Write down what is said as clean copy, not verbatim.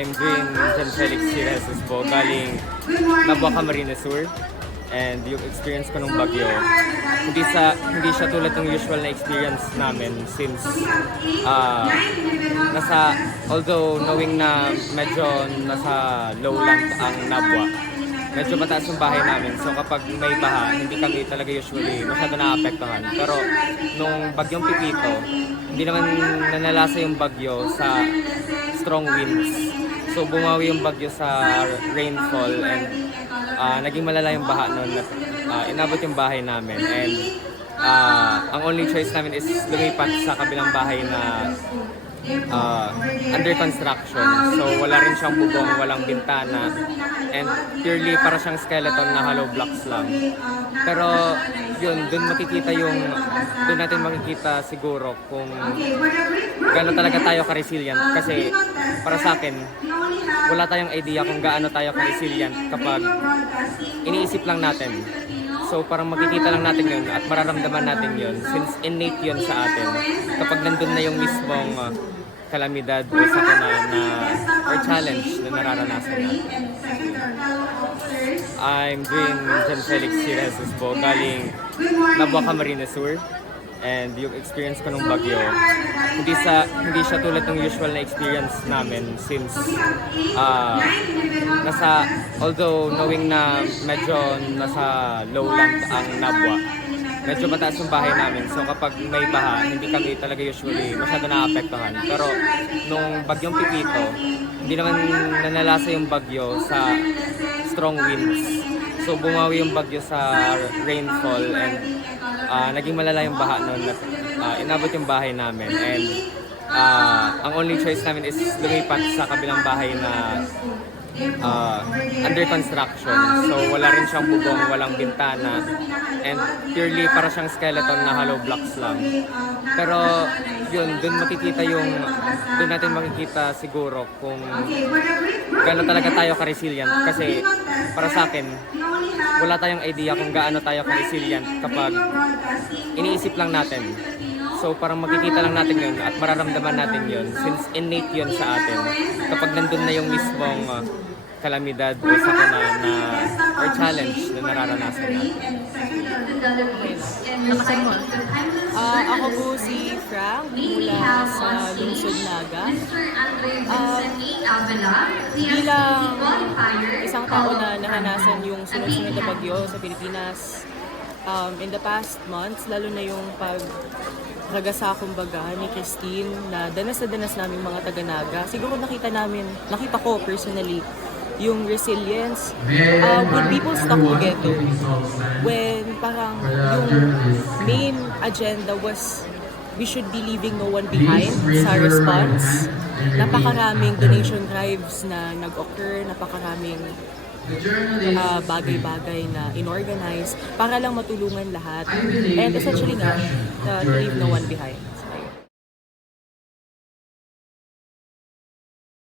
I'm doing Jan Felix Jesus po, galing Nabua, Camarines Sur. And yung experience ko nung bagyo, hindi siya tulad ng usual na experience namin since although knowing na medyo nasa lowland ang Nabua, medyo mataas yung bahay namin. So kapag may baha, hindi kami talaga usually masyado naapektuhan. Pero nung bagyong Pipito, hindi naman nanalasa yung bagyo sa strong winds. So bumawi yung bagyo sa rainfall and naging malala yung baha noon at inabot yung bahay namin. And ang only choice namin is lumipat sa kabilang bahay na under construction. So wala rin siyang bubong, walang bintana, and purely para siyang skeleton na hollow blocks lang. Pero yun, doon natin makikita siguro kung gaano talaga tayo ka-resilient. Kasi para sa akin, wala tayong idea kung gaano tayo ka-resilient kapag iniisip lang natin. So parang makikita lang natin yun at mararamdaman natin yun since innate yun sa atin. Kapag nandun na yung mismong kalamidad o sakuna or challenge na nararanasan natin. I'm doing Jan Felix Jesus po, galing Nabua, Camarines Sur. And yung experience ko nung bagyo, hindi siya tulad ng usual na experience namin since although knowing na medyo nasa lowland ang Nabua, medyo mataas yung bahay namin. So kapag may baha, hindi kami talaga usually masyado naapektuhan. Pero nung bagyong Pipito, hindi naman nanalasa yung bagyo sa strong winds. So bumawi yung bagyo sa rainfall and naging malala yung baha noon at inabot yung bahay namin. And ang only choice namin is lumipat sa kabilang bahay na under construction. So wala rin siyang bubong, walang bintana, and purely para siyang skeleton na hollow blocks lang. Pero yun, doon natin makikita siguro kung gaano talaga tayo ka-resilient. Kasi para sa akin, wala tayong idea kung gaano tayo ka-resilient kapag iniisip lang natin. So parang makikita lang natin yun at mararamdaman natin yun since innate yun sa atin. Kapag nandun na yung mismong kalamidad o sakuna or challenge na nararanasan natin. Nakasan mo? Ako po si Frank mula sa Lungsod Naga. Bilang isang tao na naranasan yung sunod-sunod na bagyo sa Pilipinas, in the past months, lalo na yung pagragasa kumbaga ni Christine na danas namin mga taga-Naga, siguro nakita ko personally yung resilience with people stuck together when parang yung main agenda was we should be leaving no one behind sa response. Napakaraming donation drives na nag-occur, napakaraming bagay-bagay na inorganize para lang matulungan lahat and essentially nga to leave no one behind.